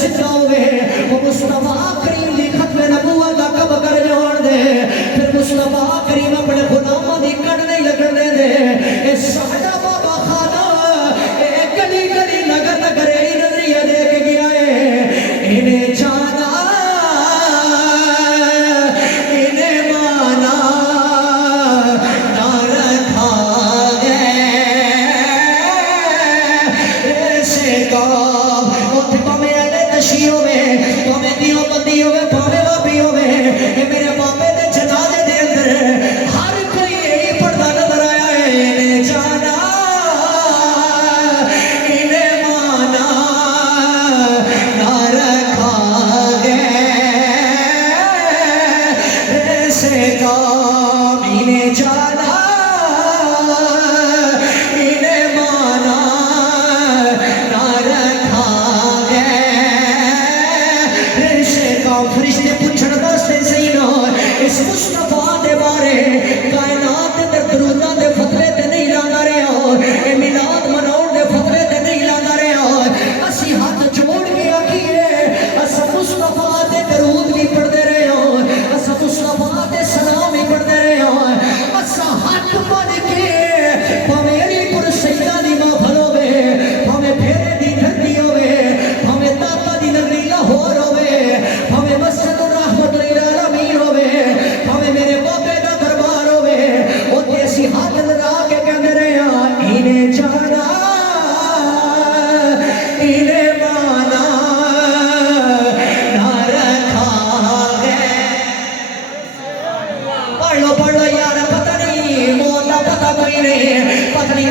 زندہ ہوئے وہ مصطفیٰ کریم دی ختم نبوت دا کب کر جان دے پھر مصطفیٰ کریم اپنے غلاموں دی کڑ نہیں لگنے دے اے ساڈا بابا خانہ اے گلی گلی نگر نگر اے نظریہ دے کے گیا ہے انہیں جانا انہیں مانا نہ رکھا ایسے کام اتھ پامے اہلِ تشیعوں میں پامے دیوں بندیوں میں پامے بابیوں میں اے میرے بابے دے جنازے دے اندر ہر کوئی یہی پڑھتا نظر آیا ہے انہیں جانا انہیں مانا نہ رکھا ایسے کام انہیں جانا انہیں مانا نہ رکھا ایسے کام فرشتے پوچھن دستے صحیح نہ اس مصطفیٰ دے بارے کائنات دے دروداں دے فتوے تے نہیں لانا رہا اے میلاد مناؤن دے فتوے تے نہیں لانا رہا اسی ہاتھ جوڑ کے آکھیے اسا مصطفیٰ دے درود بھی پڑھتے رہے ہوں اسا مصطفیٰ دے سلام بھی پڑھتے رہے ہوں اسا ہاتھ بن کے پاویں علی پور سیدہ دی محفل ہوے پاویں پھیرے دی دھرتی ہوے پاویں داتا دی نگری لاہور ہوے پاویں مسجد الرحمت للعالمین ہوے پاویں میرے بابے دا دربار ہوے اوتھے اسی ہاتھ لگا کے کہندے رہے ہاں انہیں جانا انہیں مانا نہ رکھا پڑھ لو یار پتہ نہیں موت دا پتہ کوئی نہیں پتہ نہیں